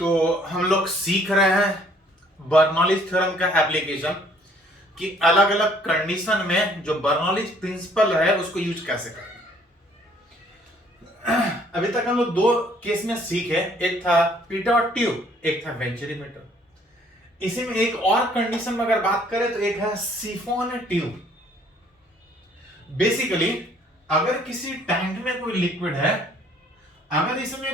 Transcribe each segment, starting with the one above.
तो हम लोग सीख रहे हैं बर्नौलीज थ्योरम का एप्लीकेशन कि अलग अलग कंडीशन में जो बर्नौलीज प्रिंसिपल है उसको यूज कैसे करें। अभी तक हम लोग दो केस में सीखे, एक था पीटॉट ट्यूब, एक था वेंचुरीमीटर। इसी में एक और कंडीशन में अगर बात करें तो एक है सिफोन ट्यूब। बेसिकली अगर किसी टैंक में कोई लिक्विड है, अगर इसमें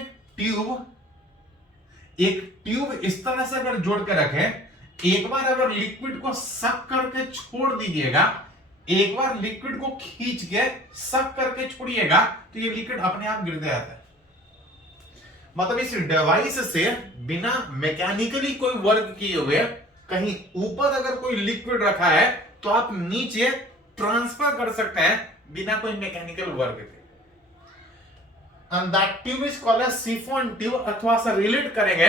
एक ट्यूब इस तरह से अगर जोड़ के रखें, एक बार अगर लिक्विड को सक करके छोड़ दीजिएगा, एक बार लिक्विड को खींच के सक करके छोड़िएगा तो ये लिक्विड अपने आप गिर जाता है। मतलब इस डिवाइस से बिना मैकेनिकली कोई वर्क किए हुए कहीं ऊपर अगर कोई लिक्विड रखा है तो आप नीचे ट्रांसफर कर सकते हैं बिना कोई मैकेनिकल वर्क के। And that tube is called as siphon tube। अथवा से रिलेट करेंगे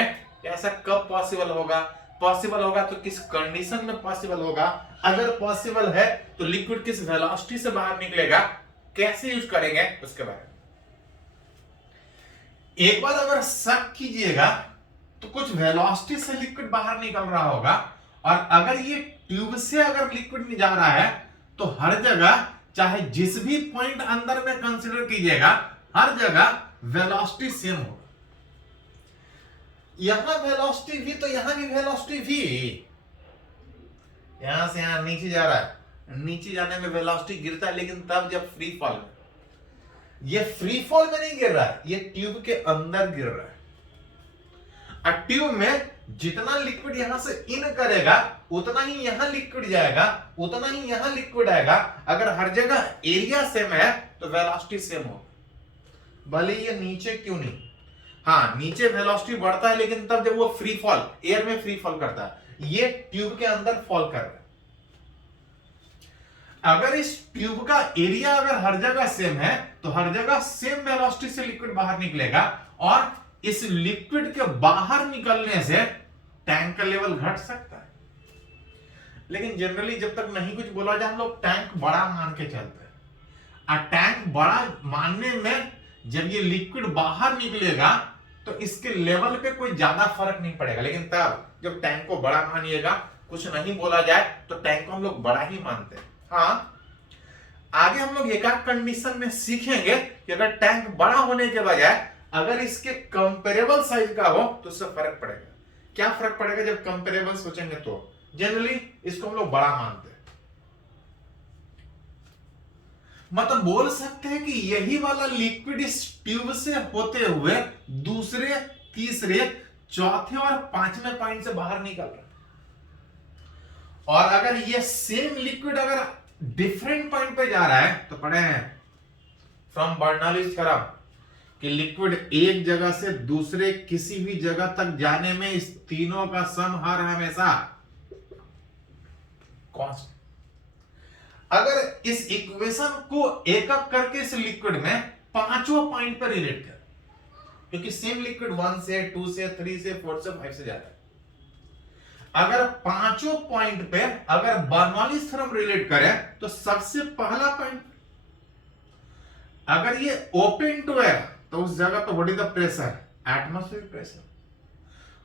ऐसा कब पॉसिबल होगा, पॉसिबल होगा तो किस कंडीशन में पॉसिबल होगा, अगर पॉसिबल है तो लिक्विड किस वेलोसिटी से बाहर निकलेगा, कैसे यूज करेंगे उसके बारे में। एक बार अगर शक कीजिएगा तो कुछ वेलोसिटी से लिक्विड बाहर निकल रहा होगा, और अगर ये ट्यूब से अगर लिक्विड नहीं जा रहा है तो हर जगह चाहे जिस भी पॉइंट अंदर में कंसीडर कीजिएगा हर जगह वेलोसिटी सेम होगा। यहां वेलोसिटी भी तो यहां भी वेलोसिटी भी, यहां से यहां नीचे जा रहा है, नीचे जाने में वेलोसिटी गिरता है, लेकिन तब जब फ्री फॉल में, ये फ्री फॉल में नहीं गिर रहा है, ये ट्यूब के अंदर गिर रहा है। और ट्यूब में जितना लिक्विड यहां से इन करेगा उतना ही यहां लिक्विड जाएगा, उतना ही यहां लिक्विड आएगा। अगर हर जगह एरिया सेम है तो वेलोसिटी सेम होगा, भले ये नीचे क्यों नहीं। हाँ, नीचे वेलोसिटी बढ़ता है लेकिन तब जब वो फ्री फॉल, एयर में फ्री फॉल करता है, ये ट्यूब के अंदर फॉल कर रहा है। अगर इस ट्यूब का एरिया अगर हर जगह सेम है तो हर जगह सेम वेलोसिटी से लिक्विड बाहर निकलेगा, और इस लिक्विड के बाहर निकलने से टैंक का लेवल घट सकता है। लेकिन जनरली जब तक नहीं कुछ बोला जाए हम लोग टैंक बड़ा मान के चलते हैं। और टैंक बड़ा मानने में जब ये लिक्विड बाहर निकलेगा तो इसके लेवल पे कोई ज्यादा फर्क नहीं पड़ेगा, लेकिन तब जब टैंक को बड़ा मानिएगा, कुछ नहीं बोला जाए तो टैंक को हम लोग बड़ा ही मानते हैं। हाँ, आगे हम लोग एक कंडीशन में सीखेंगे कि अगर टैंक बड़ा होने के बजाय अगर इसके कंपेरेबल साइज का हो तो उससे फर्क पड़ेगा। क्या फर्क पड़ेगा जब कंपेरेबल सोचेंगे तो जनरली इसको हम लोग बड़ा मानते हैं। मतलब बोल सकते हैं कि यही वाला लिक्विड इस ट्यूब से होते हुए दूसरे, तीसरे, चौथे और पांचवें पॉइंट से बाहर निकल रहा है। और अगर ये सेम लिक्विड अगर डिफरेंट पॉइंट पे जा रहा है तो पढ़े हैं फ्रॉम बर्नौलीज थ्योरम कि लिक्विड एक जगह से दूसरे किसी भी जगह तक जाने में इस तीनों का सम हर हमेशा कांस्टेंट। अगर इस इक्वेशन को एक एक करके इस लिक्विड में पांचों पॉइंट पर रिलेट कर, क्योंकि सेम लिक्विड 1 से 2 से 3 से 4 से 5 से जाता है, अगर पांचों पॉइंट पे अगर बर्नौलीज थ्योरम रिलेट करें तो सबसे पहला पॉइंट, अगर ये ओपन टू एयर तो उस जगह तो what is the pressure, atmospheric pressure.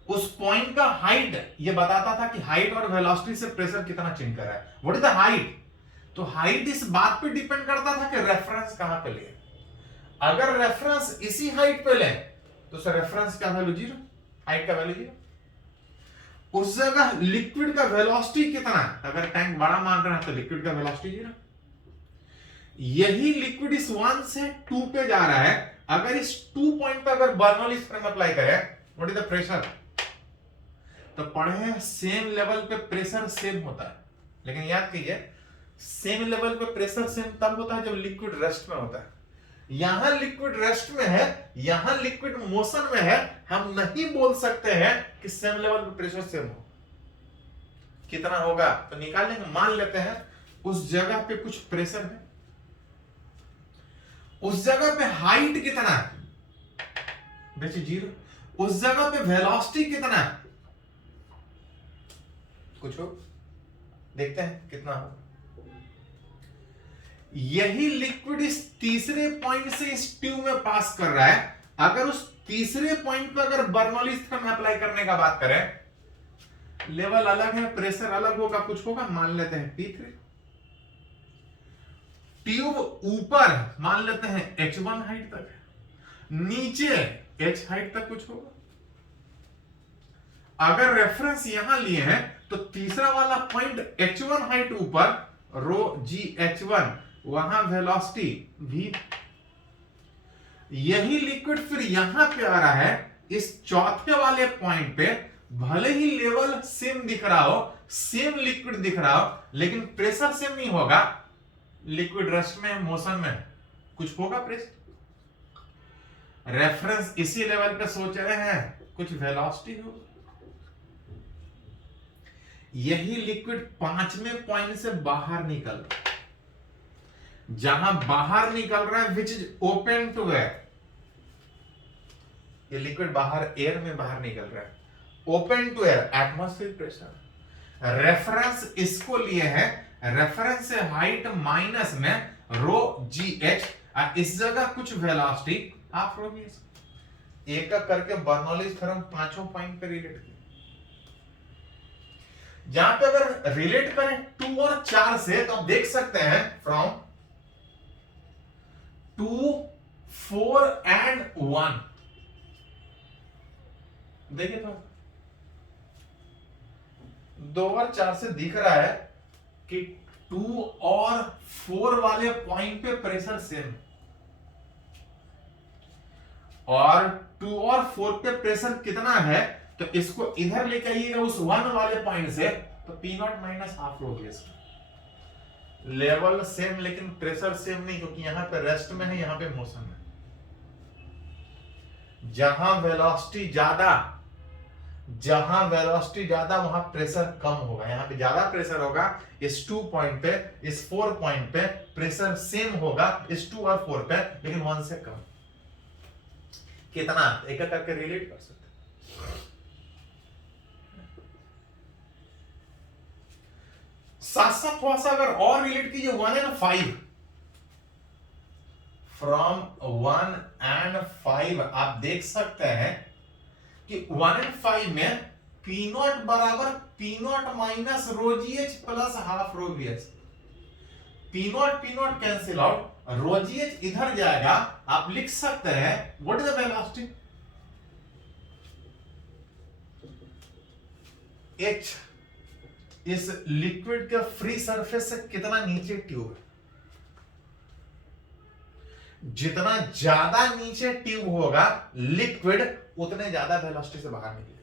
उस पॉइंट का हाइट ये बताता था कि हाइट और वेलोसिटी से प्रेशर कितना चेंज कर रहा है, व्हाट इज द हाइट। तो हाइट इस बात पे डिपेंड करता था कि रेफरेंस कहां पे ले। अगर रेफरेंस इसी हाइट पे ले तो सर रेफरेंस का वैल्यू 0, हाइट का वैल्यू 0। उस जगह लिक्विड का वेलोसिटी कितना है, अगर टैंक बड़ा मान रहा है तो लिक्विड का वेलोसिटी 0। यही लिक्विड इस 1 से 2 पे जा रहा है, अगर इस 2 पॉइंट पे अगर बर्नौलीज थ्योरम अप्लाई करें व्हाट इज द प्रेशर, तो पढ़े सेम लेवल पे प्रेशर सेम होता है। लेकिन याद कीजिए सेम लेवल पे प्रेशर सेम तब होता है जब लिक्विड रेस्ट में होता है। यहां लिक्विड रेस्ट में है, यहां लिक्विड मोशन में है, हम नहीं बोल सकते हैं कि सेम लेवल पे प्रेशर सेम हो। कितना होगा तो निकाल लेंगे, मान लेते हैं उस जगह पे कुछ प्रेशर है, उस जगह पे हाइट कितना है, देखिए 0। उस जगह पे वेलोसिटी कितना है, कुछ हो, देखते हैं कितना हो। यही लिक्विड इस तीसरे पॉइंट से इस ट्यूब में पास कर रहा है, अगर उस तीसरे पॉइंट पे अगर बर्नौलीज थ्योरम अप्लाई करने का बात करें, लेवल अलग है, प्रेशर अलग होगा, कुछ होगा, मान लेते हैं P3। ट्यूब ऊपर मान लेते हैं H1 हाइट तक है, नीचे H हाइट तक कुछ होगा। अगर रेफरेंस यहां लिए हैं तो तीसरा वाला पॉइंट H1 हाइट ऊपर, रो जी H1, वहां वेलोसिटी V। यही लिक्विड फिर यहां पे आ रहा है, इस चौथे वाले पॉइंट पे भले ही लेवल सेम दिख रहा हो, सेम लिक्विड दिख रहा हो, लेकिन प्रेशर सेम नहीं होगा। लिक्विड रेस्ट में, मोशन में कुछ होगा प्रेशर। रेफरेंस इसी लेवल पे सोच रहे हैं, कुछ वेलोसिटी होगा। यही लिक्विड पांचवें पॉइंट से बाहर निकल रहा है, जहां बाहर निकल रहा है which is open to air. ये लिक्विड बाहर एयर में बाहर निकल रहा है, open to air, atmospheric pressure. Reference इसको लिए है, रेफरेंस से हाइट माइनस में रो जी एच, इस जगह कुछ वेलोसिटी हाफ रो वी। एक एक करके बर्नौलीज थ्योरम पांचों पॉइंट पे रिलेट किया। जहां पे अगर रिलेट करें 2 और 4 से, तो आप देख सकते हैं फ्रॉम 2, 4 एंड 1। देखिए तो 2 और 4 से दिख रहा है कि 2 और 4 वाले पॉइंट पे प्रेशर सेम, और 2 और 4 पे प्रेशर कितना है, तो इसको इधर लेके आइएगा उस 1 वाले पॉइंट से, तो P0 minus half rho V. Level same लेकिन प्रेशर सेम नहीं, क्योंकि यहां पे रेस्ट में है, यहां पे मोशन में। जहां वेलोसिटी ज्यादा वहां प्रेशर कम होगा। यहां पे ज्यादा प्रेशर होगा इस 2 पॉइंट पे, इस 4 पॉइंट पे प्रेशर सेम होगा इस 2 और 4 पे, लेकिन 1 से कम। कितना एक एक करके रिलेट कर सकते हैं। साथ साथ थोड़ा सा अगर और रिलेट कीजिए 1 एंड 5, फ्रॉम 1 एंड 5 आप देख सकते हैं कि 1 एंड 5 में P0 बराबर P0 माइनस रो जी H plus half rho v h. P0 cancel out, rho जी एच इधर जाएगा, आप लिख सकते हैं what is the velocity, H इस लिक्विड के फ्री सरफेस से कितना नीचे ट्यूब है। जितना ज्यादा नीचे ट्यूब होगा लिक्विड, उतने ज्यादा वेलोसिटी से बाहर निकलेगा।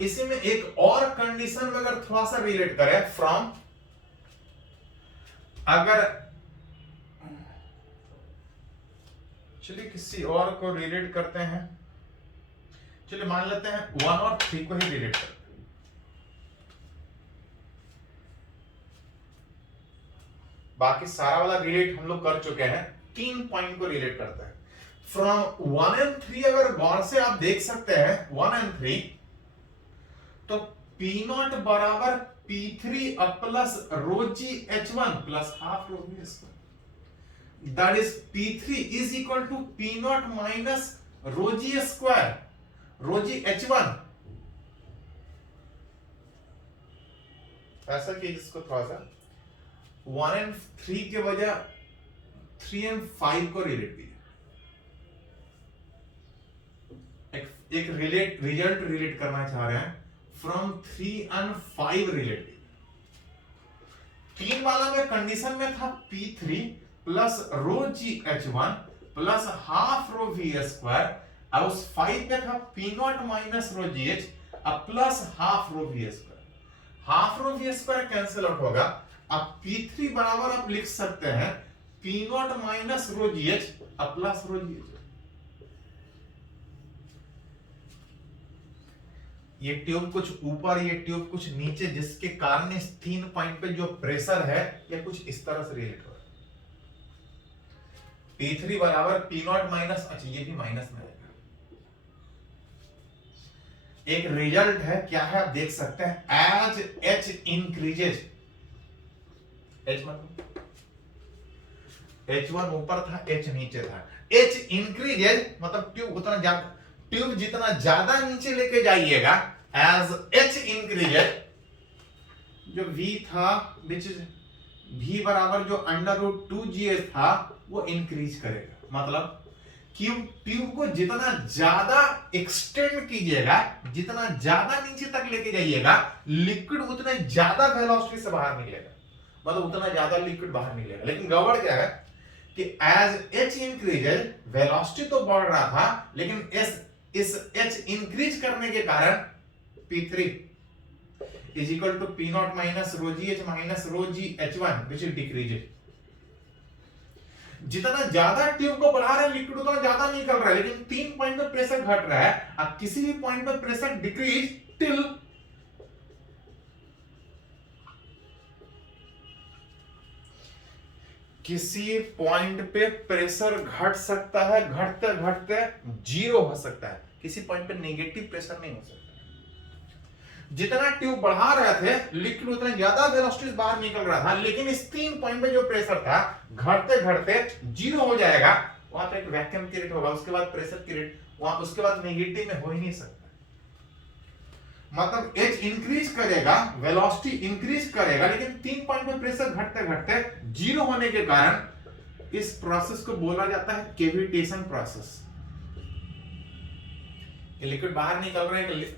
इसी में एक और कंडीशन में अगर थोड़ा सा रिलेट करें फ्रॉम, अगर चलिए किसी और को रिलेट करते हैं, चलिए मान लेते हैं 1 और 3 को ही रिलेट करते हैं। बाकी सारा वाला रिलेट हम लोग कर चुके हैं, 3 पॉइंट को रिलेट करते हैं। फ्रॉम 1 एंड 3 अगर गौर से आप देख सकते हैं 1 एंड 3, तो P0 बराबर P3 plus rho G H1 plus half rho V square. That is P3 is equal to P0 minus rho G square, rho G H1। ऐसा कीजिए इसको थोड़ा सा, 1 एंड 3 के बजाय 3 एंड 5 को रिलेट कीजिए। एक रिजल्ट रिलेट करना चाह रहे हैं फ्रॉम 3 एंड 5 रिलेट। 3 वाला में कंडीशन में था P3 plus rho G H1 plus half rho V square, और उस 5 पे था P0 माइनस रो जी H plus half rho V square. Half rho V square cancel out होगा, अब P3 बराबर आप लिख सकते हैं P0 माइनस रो जी एच प्लस रो जी एच। ये ट्यूब कुछ ऊपर, ये ट्यूब कुछ नीचे, जिसके कारण इस 3 पॉइंट पे जो प्रेशर है ये कुछ इस तरह से रिलेट हो रहा है। P3 बराबर P0 माइनस, अच्छा ये भी माइनस में आएगा। एक रिजल्ट है, क्या है आप देख सकते हैं, एज H इंक्रीजेज, H मतलब H1 ऊपर था, H नीचे था। H इंक्रीजेज मतलब ट्यूब उतना ज्यादा, ट्यूब जितना ज्यादा नीचे लेके जाइएगा, एज H इंक्रीजेज, जो V था विच इज V बराबर जो √2GH था वो इंक्रीज करेगा। मतलब ट्यूब को जितना ज्यादा एक्सटेंड कीजिएगा, जितना ज्यादा नीचे तक लेके जाइएगा, लिक्विड उतने ज्यादा वेलोसिटी से बाहर निकलेगा, मतलब उतना ज्यादा लिक्विड बाहर निकलेगा। लेकिन गड़बड़ क्या है कि एज H इंक्रीजेज, वेलोसिटी तो बढ़ रहा था, लेकिन इस H इंक्रीज करने के कारण P3 is equal to P0 minus rho GH minus rho GH1 which is decreases। जितना ज्यादा ट्यूब को बढ़ा रहे हैं लिक्विड उतना ज्यादा निकल रहा है, लेकिन 3 पॉइंट पे प्रेशर घट रहा है। अब किसी भी पॉइंट पे प्रेशर डिक्रीज टिल किसी पॉइंट पे प्रेशर घट सकता है, घटते घटते जीरो हो सकता है, किसी पॉइंट पे नेगेटिव प्रेशर नहीं हो सकता। जितना ट्यूब बढ़ा रहे थे लिक्विड उतना ज्यादा वेलोसिटी से बाहर निकल रहा था, लेकिन इस 3 पॉइंट पे जो प्रेशर था घटते घटते जीरो हो जाएगा, वहां पे एक वैक्यूम क्रिएट होगा, उसके बाद प्रेशर क्रिएट, वहां उसके बाद नेगेटिव में हो ही नहीं सकता। मतलब H इंक्रीज करेगा, वेलोसिटी इंक्रीज करेगा, लेकिन 3 पॉइंट पे प्रेशर घटते घटते जीरो होने के कारण इस प्रोसेस को बोला जाता है कैविटेशन प्रोसेस। लिक्विड बाहर निकल रहा है,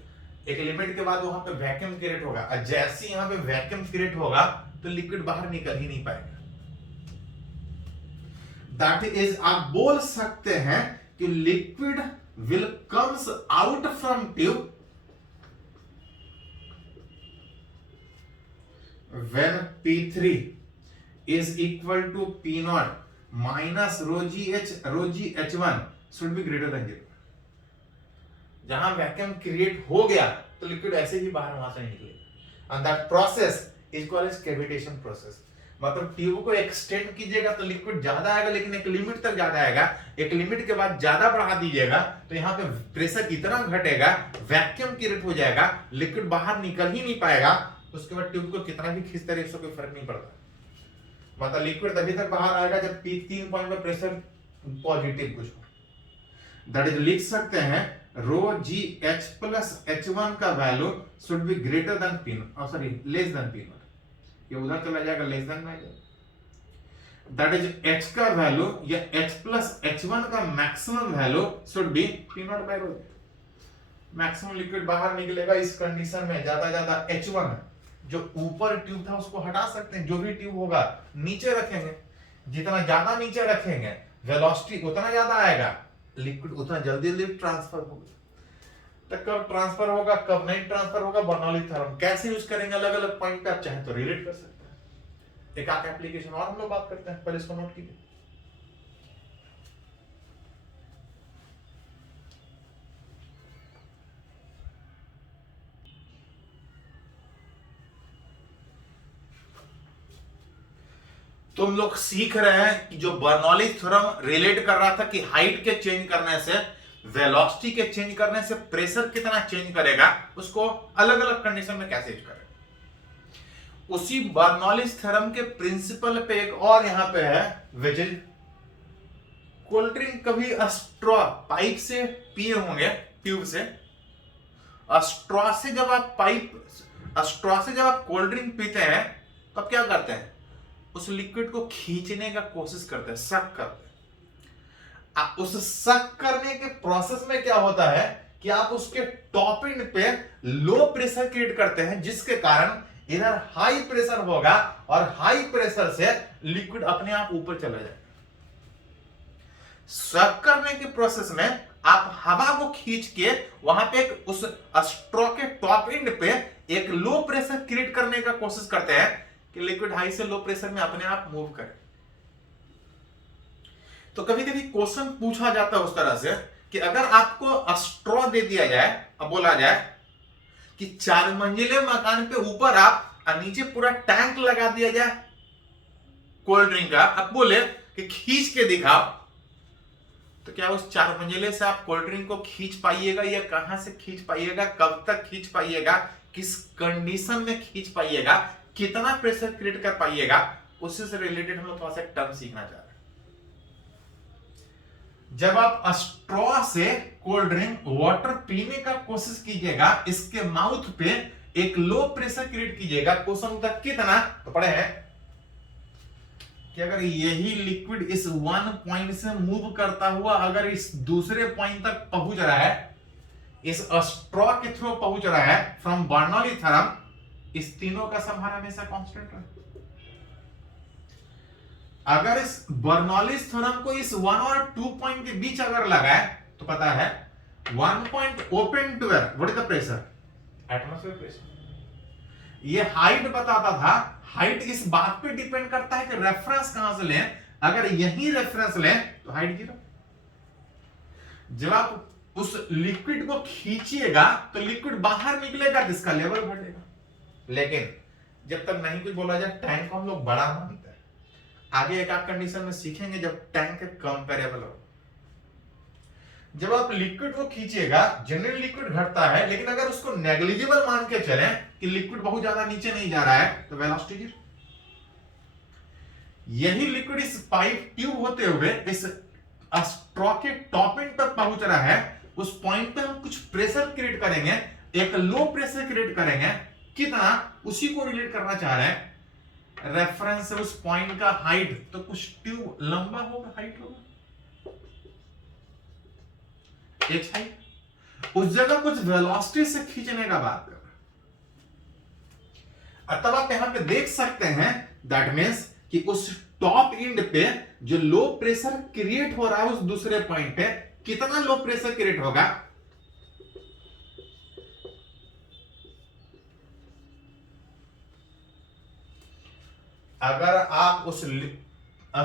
एक लिमिट के बाद वहां पे वैक्यूम क्रिएट होगा, और जैसे यहां पे वैक्यूम क्रिएट होगा तो लिक्विड बाहर निकल ही नहीं पाएगा। दैट इज आप बोल सकते हैं कि liquid will comes out from tube when P3 is equal to P0 minus rho GH1 should be greater than 0। जहां वैक्यूम क्रिएट हो गया तो लिक्विड ऐसे ही बाहर वहां से निकलेगा, and that process is called as cavitation process. मतलब ट्यूब को एक्सटेंड कीजिएगा तो लिक्विड ज्यादा आएगा, लेकिन एक लिमिट तक ज्यादा आएगा, एक लिमिट के बाद ज्यादा बढ़ा दीजिएगा तो यहाँ पे प्रेशर इतना घटेगा, वैक्यूम क्रिएट हो जाएगा, लिक्विड बाहर निकल ही नहीं पाएगा। उसके बाद ट्यूब को कितना भी खींचते रहे उससे कोई फर्क नहीं पड़ता। मतलब लिक्विड तभी तक बाहर आएगा जब 3 पॉइंट पे प्रेशर पॉजिटिव कुछ हो। दैट इज लिख सकते हैं रो GH प्लस H1 का value should be greater than P0, sorry less than P0। ये उधर चला जाएगा, लेस देन में आ जाएगा। दैट इज H का वैल्यू या H प्लस H1 का maximum value should be P0 by rho. Maximum liquid बाहर निकलेगा इस कंडीशन में, ज्यादा H1 जो ऊपर ट्यूब था उसको हटा सकते हैं, जो भी ट्यूब होगा नीचे रखेंगे, जितना ज्यादा नीचे रखेंगे वेलोसिटी उतना ज्यादा आएगा, लिक्विड उतना जल्दी ट्रांसफर होगा। तो कब ट्रांसफर होगा कब नहीं ट्रांसफर होगा, बर्नौली थ्योरम कैसे यूज करेंगे अलग अलग पॉइंट पे आप चाहे तो रिलेट कर सकते हैं। एक आध एप्लीकेशन और हम लोग बात करते हैं, पहले इसको नोट कीजिए। तुम लोग सीख रहे हैं कि जो बर्नौली थ्योरम रिलेट कर रहा था कि हाइट के चेंज करने से, वेलोसिटी के चेंज करने से प्रेशर कितना चेंज करेगा, उसको अलग अलग कंडीशन में कैसे यूज करें। उसी बर्नौली थ्योरम के प्रिंसिपल पे एक और यहां पे है, विच इज कोल्ड ड्रिंक कभी स्ट्रॉ पाइप से पिए होंगे, ट्यूब से। स्ट्रॉ से जब आप कोल्ड ड्रिंक पीते हैं तो आप क्या करते हैं, उस लिक्विड को खींचने का कोशिश करते हैं, सक करते हैं। उस सक करने के प्रोसेस में क्या होता है कि आप उसके टॉप एंड पे लो प्रेशर क्रिएट करते हैं, जिसके कारण इधर हाई प्रेशर होगा और हाई प्रेशर से लिक्विड अपने आप ऊपर चला जाएगा। सक करने के प्रोसेस में आप हवा को खींच के वहां पे उस स्ट्रॉ के टॉप एंड पे एक लो प्रेशर क्रिएट करने का कोशिश करते हैं कि लिक्विड हाई से लो प्रेशर में अपने आप मूव करे। तो कभी कभी क्वेश्चन पूछा जाता है उस तरह से कि अगर आपको स्ट्रॉ दे दिया जाए, अब बोला जाए कि 4 मंजिले मकान पे ऊपर आप नीचे पूरा टैंक लगा दिया जाए कोल्ड ड्रिंक का, अब बोले कि खींच के दिखाओ, तो क्या उस 4 मंजिले से आप कोल्ड ड्रिंक को खींच पाइएगा, या कहां से खींच पाइएगा, कब तक खींच पाइएगा, किस कंडीशन में खींच पाइएगा, कितना प्रेशर क्रिएट कर पाइएगा, उससे रिलेटेड हम लोग थोड़ा सा टर्म सीखना चाह रहे हैं। जब आप स्ट्रॉ से कोल्ड ड्रिंक वाटर पीने का कोशिश कीजिएगा, इसके माउथ पे एक लो प्रेशर क्रिएट कीजिएगा। क्वेश्चन तक कितना तो पढ़े हैं कि अगर यही लिक्विड इस वन पॉइंट से मूव करता हुआ अगर इस दूसरे पॉइंट तक पहुंच रहा है, इस स्ट्रॉ के थ्रू पहुंच रहा है फ्रॉम बर्नौली थ्योरम, इस तीनों का सम हमेशा कांस्टेंट रहे। अगर इस बर्नौलीज थ्योरम को इस 1 और 2 पॉइंट के बीच अगर लगाए तो पता है 1 point open to air, what is the pressure? Atmosphere pressure. ये हाइट बताता था। हाइट इस बात पे डिपेंड करता है कि रेफरेंस कहां से लें। अगर यही रेफरेंस लें तो हाइट 0। जब आप उस लिक्विड को खींचिएगा तो लिक्विड बाहर निकलेगा, जिसका लेवल बढ़ेगा। लेकिन जब तक नहीं कुछ बोला जाए, टैंक को हम लोग बड़ा मानते हैं। आगे एक आध कंडीशन में सीखेंगे जब टैंक कंपेरेबल हो। जब आप लिक्विड को खींचिएगा, जनरल लिक्विड घटता है, लेकिन अगर उसको नेग्लिजिबल मान के चलें कि लिक्विड बहुत ज्यादा नीचे नहीं जा रहा है तो वेलोसिटी 0। यही लिक्विड इस पाइप ट्यूब होते हुए इस स्ट्रॉ के टॉप एंड तक पहुंच रहा है, उस पॉइंट पे हम कुछ प्रेशर क्रिएट करेंगे, एक लो प्रेशर क्रिएट करेंगे। कितना, उसी को रिलेट करना चाह रहे हैं। रेफरेंस है उस पॉइंट का हाइट, तो कुछ ट्यूब लंबा होगा, हाइट होगा एच हाइट। उस जगह कुछ वेलोसिटी से खींचने का बात कर रहे हैं। तब आप यहां पे देख सकते हैं दैट मीन्स कि उस टॉप एंड पे जो लो प्रेशर क्रिएट हो रहा है उस दूसरे पॉइंट पे, कितना लो प्रेशर क्रिएट होगा? अगर आप उस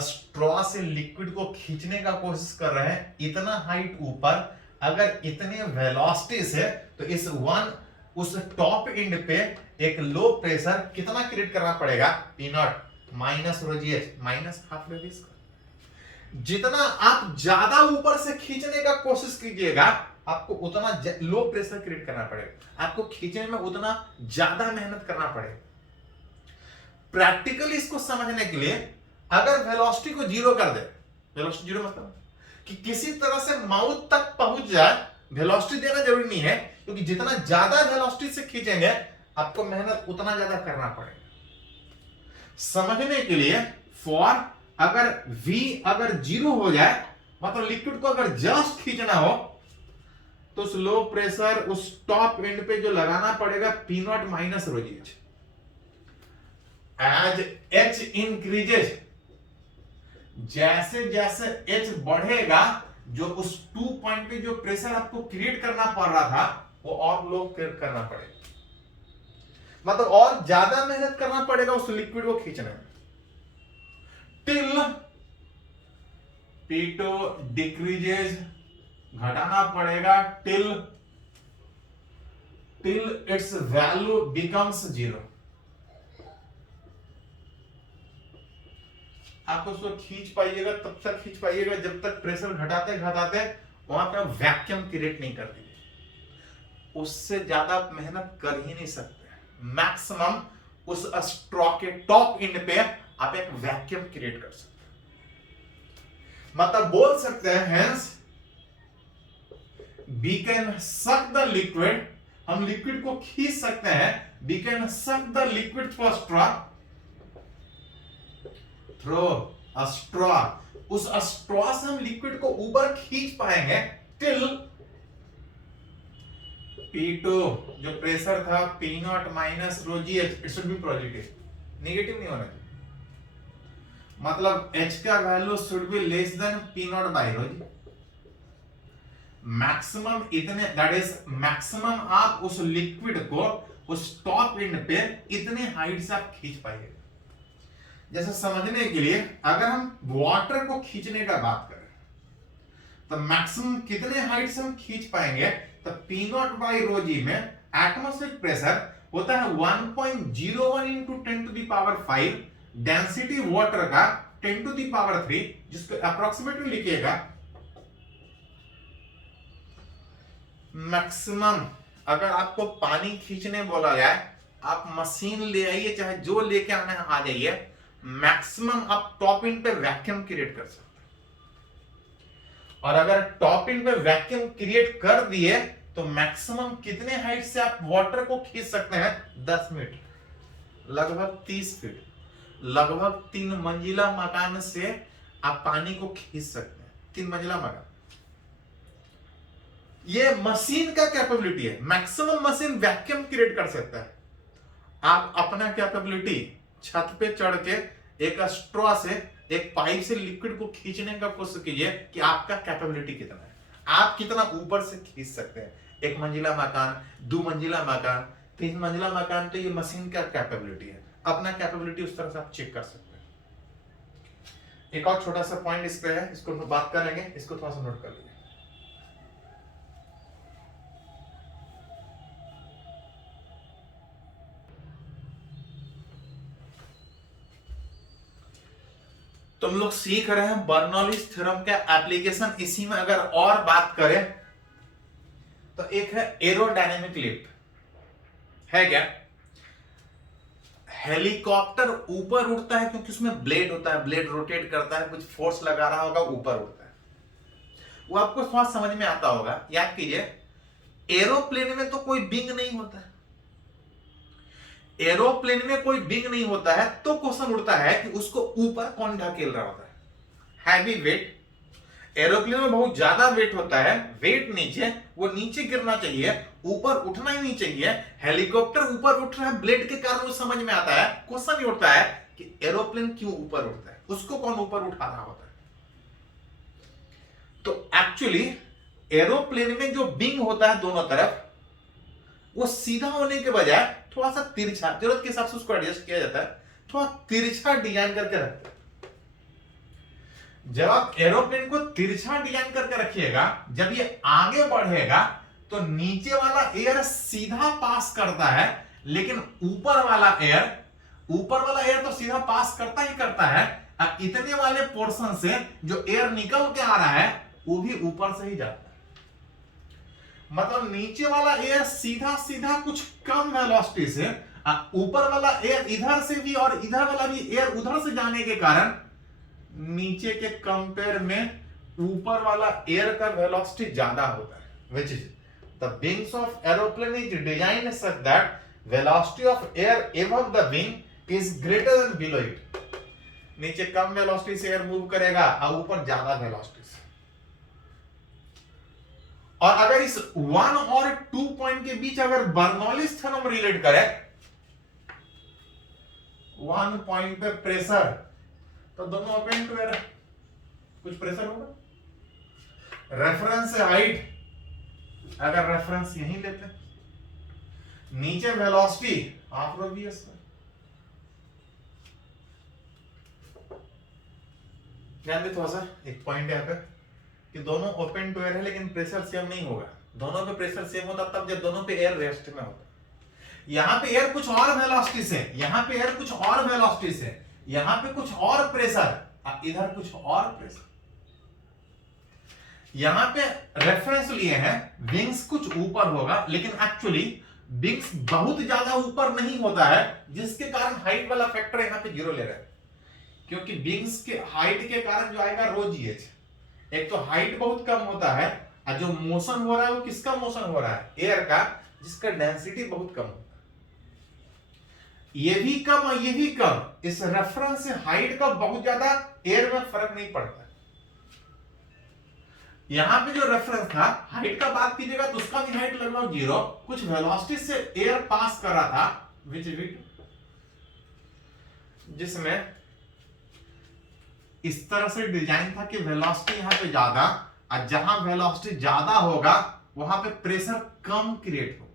स्ट्रॉ से लिक्विड को खींचने का कोशिश कर रहे हैं इतना हाइट ऊपर, अगर इतने वेलोसिटी से, तो इस उस टॉप एंड पे एक लो प्रेशर कितना क्रिएट करना पड़ेगा? P नॉट माइनस रो जी H minus half rho V square. जितना आप ज्यादा ऊपर से खींचने का कोशिश कीजिएगा, आपको उतना लो प्रेशर क्रिएट करना पड़ेगा। आपको खींचने में उतना ज्यादा मेहनत करना पड़ेगा। प्रैक्टिकली इसको समझने के लिए अगर वेलोसिटी को 0 कर दे, वेलोसिटी 0 मतलब कि किसी तरह से माउथ तक पहुंच जाए, वेलोसिटी देना जरूरी नहीं है, क्योंकि जितना ज्यादा वेलोसिटी से खींचेंगे आपको मेहनत उतना ज्यादा करना पड़ेगा। समझने के लिए फॉर अगर v अगर 0 हो जाए, मतलब लिक्विड को अगर जस्ट खींचना हो, तो उस लो प्रेशर उस टॉप एंड पे जो लगाना पड़ेगा P नॉट माइनस रो जी एच। एज h इंक्रीजेज, जैसे जैसे h बढ़ेगा, जो उस 2 पॉइंट पे जो प्रेशर आपको क्रिएट करना पड़ रहा था वो और लो क्रिएट करना पड़ेगा, मतलब और ज्यादा मेहनत करना पड़ेगा उस लिक्विड को खींचने में। टिल P2 डिक्रीजेज, घटाना पड़ेगा टिल इट्स वैल्यू बिकम्स 0। आप उसको खींच पाइएगा, तब तक खींच पाइएगा जब तक प्रेशर घटाते घटाते वहां पे वैक्यूम क्रिएट नहीं कर दीजिए। उससे ज्यादा मेहनत कर ही नहीं सकते। मैक्सिमम उस स्ट्रॉ के टॉप एंड पे आप एक वैक्यूम क्रिएट कर सकते हैं। मतलब बोल सकते हैं hence we can suck the liquid, हम लिक्विड को खींच सकते हैं। We can suck the liquid through a straw, उस स्ट्रॉ से हम लिक्विड को ऊपर खींच पाएंगे टिल P2 जो प्रेशर था P nought minus rho ji H, it should be positive, negative नहीं होना चाहिए। मतलब H का value should be less than P nought by rho G. Maximum इतने, दैट इज मैक्सिमम आप उस लिक्विड को उस टॉप एंड पे इतने हाइट से आप खींच पाएंगे। जैसे समझने के लिए अगर हम वाटर को खींचने का बात करें तो मैक्सिमम कितने हाइट से हम खींच पाएंगे? तो P nought by rho G में एटमॉस्फेरिक प्रेशर होता है 1.01 into 10 to the power 5, density water का 10 टू द पावर 3, जिसको अप्रोक्सीमेटली लिखिएगा। मैक्सिमम अगर आपको पानी खींचने बोला जाए, आप मशीन ले आइए, चाहे जो लेके आना है आ जाइए, मैक्सिमम आप टॉप एंड पे वैक्यूम क्रिएट कर सकते हैं। और अगर टॉपिंग पे वैक्यूम क्रिएट कर दिए तो मैक्सिमम कितने हाइट से आप वाटर को खींच सकते हैं? 10 मीटर, लगभग 30 फीट, लगभग 3 मंजिला मकान से आप पानी को खींच सकते हैं। 3 मंजिला मकान, ये मशीन का कैपेबिलिटी है। मैक्सिमम मशीन वैक्यूम क्रिएट कर सकता है। आप अपना कैपेबिलिटी छत पे चढ़ के एक स्ट्रॉ से, एक पाइप से लिक्विड को खींचने का कोशिश कीजिए कि आपका कैपेबिलिटी कितना है, आप कितना ऊपर से खींच सकते हैं। 1 मंजिला मकान, 2 मंजिला मकान, 3 मंजिला मकान, तो ये मशीन का कैपेबिलिटी है। अपना कैपेबिलिटी उस तरह से आप चेक कर सकते हैं। एक और छोटा सा पॉइंट इस पे है, इसको बात करेंगे, इसको थोड़ा सा नोट कर लीजिए। तुम लोग सीख रहे हैं बर्नौलीज थ्योरम का एप्लीकेशन। इसी में अगर और बात करें तो एक है एरोडायनेमिक लिफ्ट, है क्या? हेलीकॉप्टर ऊपर उड़ता है क्योंकि उसमें ब्लेड होता है, ब्लेड रोटेट करता है, कुछ फोर्स लगा रहा होगा, ऊपर उड़ता है। वो आपको थोड़ा समझ में आता होगा। याद कीजिए, एरोप्लेन में तो कोई विंग नहीं होता है। एरोप्लेन में कोई विंग नहीं होता है, तो क्वेश्चन उठता है कि उसको ऊपर कौन ढकेल रहा होता है? Heavy weight. एरोप्लेन में बहुत ज्यादा वेट होता है, वेट नीचे, वो नीचे गिरना चाहिए, ऊपर उठना ही नहीं चाहिए। हेलीकॉप्टर ऊपर उठ रहा है ब्लेड के कारण, वो समझ में आता है। क्वेश्चन ये उठता है कि एरोप्लेन क्यों ऊपर उठता है, उसको कौन ऊपर उठा रहा होता है? तो एक्चुअली एरोप्लेन में जो विंग होता है दोनों तरफ, वो सीधा होने के बजाय थोड़ा सा तिरछा, जरूरत के हिसाब से उसको एडजस्ट किया जाता है, थोड़ा तिरछा डिजाइन करके रखते हैं। जब आप एरोप्लेन को तिरछा डिजाइन करके रखिएगा, जब ये आगे बढ़ेगा तो नीचे वाला एयर सीधा पास करता है, लेकिन ऊपर वाला एयर तो सीधा पास करता ही करता है। अब इतने वाले पोर्शन से जो एयर निकल के आ रहा है वो भी ऊपर से ही जाता है। मतलब नीचे वाला एयर सीधा सीधा कुछ कम वेलोसिटी से, ऊपर वाला एयर इधर से भी और इधर वाला भी एयर उधर से जाने के कारण नीचे के कंपेयर में ऊपर वाला एयर का वेलोसिटी ज्यादा होता है। Which is the wings of aeroplane is designed such that velocity of air above the wing is greater than below it. नीचे कम वेलोसिटी से एयर मूव करेगा और ऊपर ज्यादा वेलोसिटी से। और अगर इस 1 और 2 पॉइंट के बीच अगर बर्नौलीज थ्योरम रिलेट करें, 1 पॉइंट पे प्रेशर, तो दोनों ओपन टू एयर, कुछ प्रेशर होगा। रेफरेंस से हाइट, अगर रेफरेंस यहीं लेते, नीचे velocity half rho V S. ध्यान दे थोड़ा सा, एक पॉइंट यहां पे कि दोनों ओपन टू एयर है लेकिन प्रेशर सेम नहीं होगा। दोनों पे प्रेशर सेम होता तब जब दोनों पे एयर रेस्ट में होता। यहां पे एयर कुछ और वेलोसिटी से, यहां पे एयर कुछ और वेलोसिटी से, यहां पे कुछ और प्रेशर, इधर कुछ और प्रेशर। यहां पे रेफरेंस लिए हैं, विंग्स कुछ ऊपर होगा, लेकिन एक्चुअली विंग्स बहुत ज्यादा ऊपर नहीं होता है, जिसके कारण हाइट वाला फैक्टर यहां पे 0 ले रहे हैं। क्योंकि विंग्स के हाइट के कारण जो आएगा रो जीएच। एक तो हाइट बहुत कम होता है, और जो मोशन हो रहा है वो किसका मोशन हो रहा है? एयर का, जिसका डेंसिटी बहुत कम होता है। ये भी कम और ये भी कम, इस रेफरेंस से हाइट का बहुत ज्यादा एयर में फर्क नहीं पड़ता। यहां पे जो रेफरेंस था, हाइट का बात कीजिएगा तो उसका भी हाइट लगभग 0, कुछ वेलोसिटी से एयर पास कर रहा था, जिसमें इस तरह से डिजाइन था कि वेलोसिटी यहां पे ज्यादा, और जहां वेलोसिटी ज्यादा होगा वहां पे प्रेशर कम क्रिएट होगा,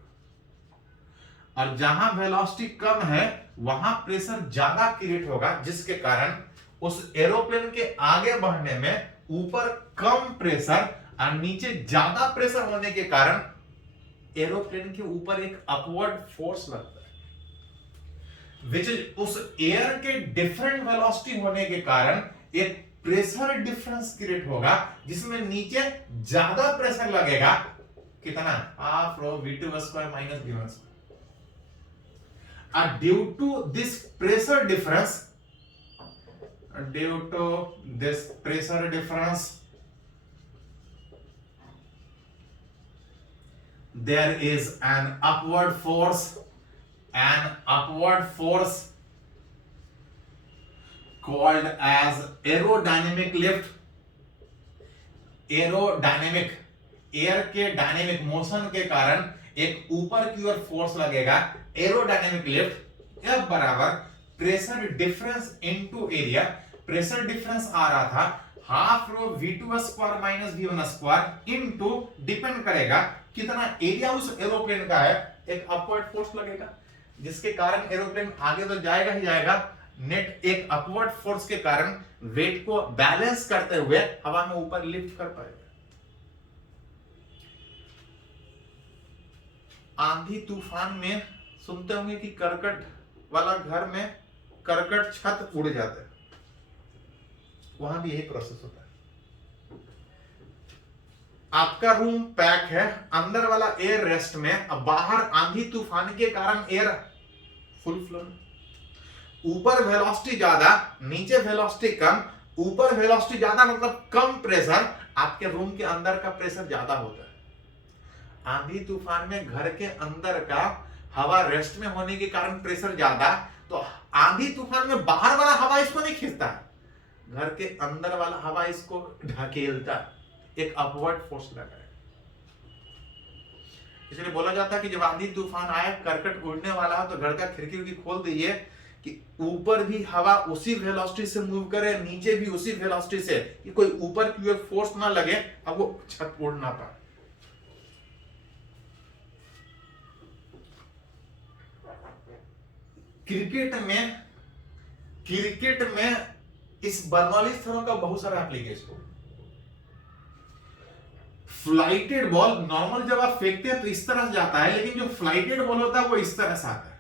और जहां वेलोसिटी कम है वहां प्रेशर ज्यादा क्रिएट होगा, जिसके कारण उस एरोप्लेन के आगे बढ़ने में ऊपर कम प्रेशर और नीचे ज्यादा प्रेशर होने के कारण एरोप्लेन के ऊपर एक अपवर्ड फोर्स लगता है, विच इज उस एयर के डिफरेंट वेलोसिटी होने के कारण एक प्रेशर डिफरेंस क्रिएट होगा, जिसमें नीचे ज्यादा प्रेशर लगेगा। कितना? Half rho v2 square minus v1 square. Due to this pressure difference, there is an upward force called as aerodynamic lift. Aerodynamic, air के डायनेमिक मोशन के कारण एक ऊपर की ओर फोर्स लगेगा, एरोडायनेमिक लिफ्ट। F बराबर pressure difference into area. Pressure difference आ रहा था half rho v2 square minus v1 square into depend करेगा कितना एरिया उस एरोप्लेन का है, एक अपवर्ड फोर्स लगेगा जिसके कारण एरोप्लेन आगे तो जाएगा ही जाएगा, नेट एक अपवर्ड फोर्स के कारण वेट को बैलेंस करते हुए हवा में ऊपर लिफ्ट कर पाएगा। आंधी तूफान में सुनते होंगे कि करकट वाला घर में करकट छत उड़ जाता है, वहां भी यही प्रोसेस होता है। आपका रूम पैक है, अंदर वाला एयर रेस्ट में, अब बाहर आंधी तूफान के कारण एयर फुल फ्लो, ऊपर वेलोसिटी ज्यादा नीचे वेलोसिटी कम, ऊपर वेलोसिटी ज्यादा मतलब कम प्रेशर, आपके रूम के अंदर का प्रेशर ज्यादा होता है। आंधी तूफान में घर के अंदर का हवा रेस्ट में होने के कारण प्रेशर ज्यादा, तो आंधी तूफान में बाहर वाला हवा इसको नहीं खींचता, घर के अंदर वाला हवा इसको ढकेलता, एक अपवर्ड फोर्स लगा है। इसलिए बोला जाता है कि जब आंधी तूफान आए करकट उड़ने वाला हो तो घर का खिड़की खोल दीजिए कि ऊपर भी हवा उसी वेलोसिटी से मूव करे, नीचे भी उसी वेलोसिटी से, कि कोई ऊपर की ओर फोर्स ना लगे, अब वो छत उड़ ना पाए। क्रिकेट में इस बर्नौलीज थ्योरम का बहुत सारा एप्लीकेशन। फ्लाइटेड बॉल नॉर्मल जब आप फेंकते हैं तो इस तरह से जाता है, लेकिन जो फ्लाइटेड बॉल होता है वो इस तरह से आता है।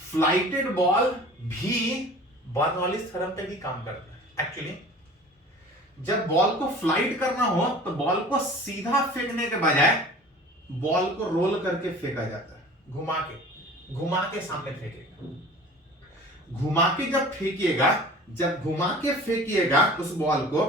फ्लाइटेड बॉल भी बर्नौलीज थ्योरम पे भी काम करता है। एक्चुअली जब बॉल को फ्लाइट करना हो तो बॉल को सीधा फेंकने के बजाय बॉल को रोल करके फेंका जाता है, घुमा के सामने फेंकेगा। घुमा के जब फेंकिएगा, जब घुमा के फेंकिएगा उस बॉल को,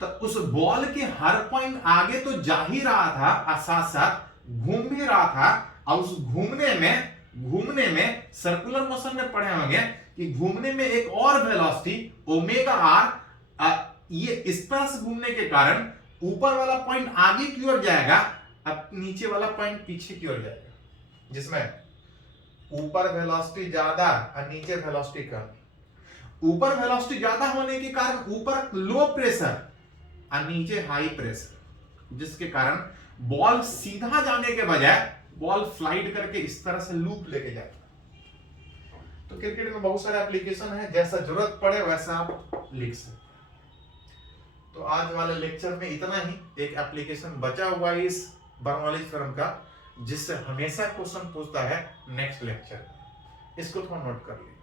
तो उस बॉल के हर पॉइंट आगे तो जा ही रहा था और साथ साथ घूम भी रहा था, और उस घूमने में सर्कुलर मोशन में पढ़े होंगे कि घूमने में एक और वेलोसिटी ओमेगा आर, ये इस तरह से घूमने के कारण ऊपर वाला पॉइंट आगे की ओर जाएगा, अब नीचे वाला पॉइंट पीछे की ओर जाएगा, जिसमें ऊपर वेलोसिटी ज्यादा और नीचे वेलोसिटी कम। ऊपर वेलोसिटी ज्यादा होने के कारण ऊपर लो प्रेशर और नीचे हाई प्रेशर, जिसके कारण बॉल सीधा जाने के बजाय बॉल फ्लाइट करके इस तरह से लूप लेके जाता है। तो क्रिकेट में बहुत सारे एप्लीकेशन है, जैसा जरूरत पड़े वैसा आप लिख सकते। तो आज वाले लेक्चर में इतना ही। एक एप्लीकेशन बचा हुआ है इस बर्नौलीज थ्योरम का, जिससे हमेशा क्वेश्चन पूछता है नेक्स्ट लेक्चर, इसको थोड़ा नोट कर लीजिए।